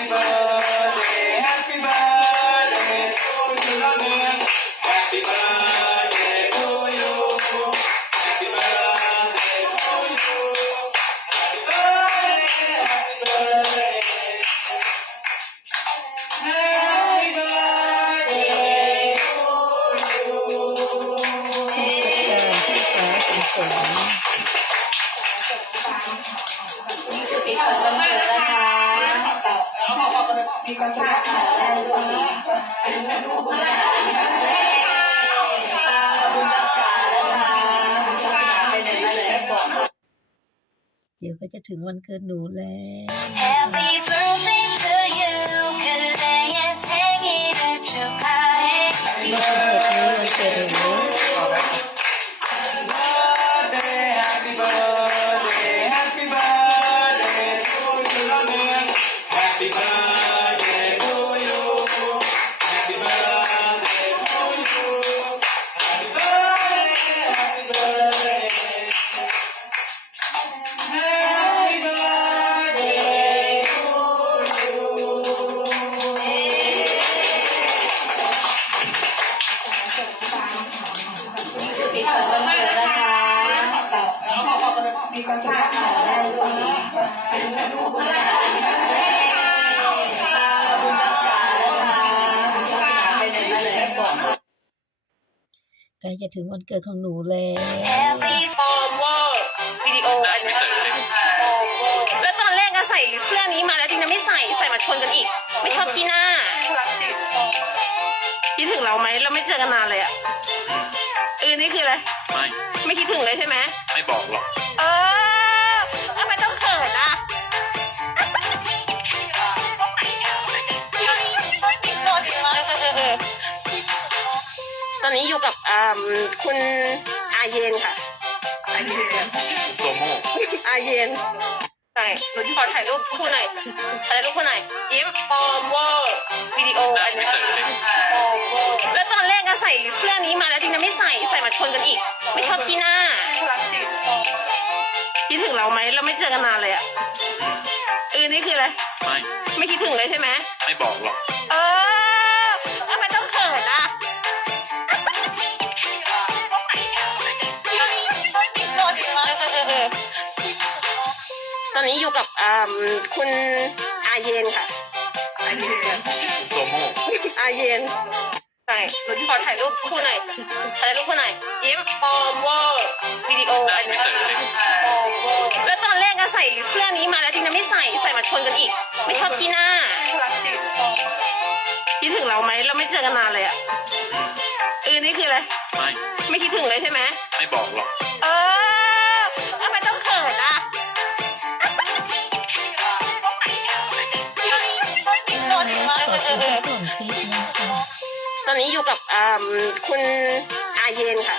Happy birthday, happy birthday you. Happy birthday to you. Happy birthday to you. Happy birthday, happy birthday. เดี๋ยวก็จะถึงวันเกิดหนูแล้ว ใกล้จะถึงวันเกิดของหนูแล้ว Happy ปลอมเวอร์วิดีโออันนี้ปลอมเวอร์แล้วตอนแรกก็ใส่เสื้อนี้มาแล้วจริงๆไม่ใส่ใส่มาชนกันอีก ไม่ชอบที่หน้าคิดถึงเราไหมเราไม่เจอกันนานเลยอะเออนี่คืออะไรไม่ไม่คิดถึงเลยใช่ไหมไม่บอกหรอก อนนี้อยู่กับอ่าคุณอาเยนค่ะโซโม่อาเย็นใช่หนูขอถ่ายรูปคู่หน่อยถ่ายรูปคู่หน่อยยิ้มปลอมเวอร์วิดีโออันนี้ปลอมเวอร์แล้วตอนแรกก็ใส่เสื้อนี้มาแล้วจริงๆไม่ใส่ใส่มาชนกันอีก ไม่ชอบที่หน้าคิดถึงเราไหมเราไม่เจอกันนานเลยอะเออนี่คืออะไรไม่ไม่คิดถึงเลยใช่ไหมไม่บอกหรอกเออ อนนี้อยู่กับอ่าคุณอาเยนค่ะโซโม่อาเย็นใช่หนูขอถ่ายรูปคู่หน่อยถ่ายรูปคู่หน่อยยิ้มปลอมเวอร์วิดีโออันนี้ปลอมเวอร์แล้วตอนแรกก็ใส่เสื้อนี้มาแล้วจริงๆไม่ใส่ใส่มาชนกันอีก ไม่ชอบที่หน้าคิดถึงเราไหมเราไม่เจอกันนานเลยอะเออนี่คืออะไรไม่ไม่คิดถึงเลยใช่ไหมไม่บอกหรอกเออ ตอนนี้อยู่กับอ่าคุณอาเยนค่ะ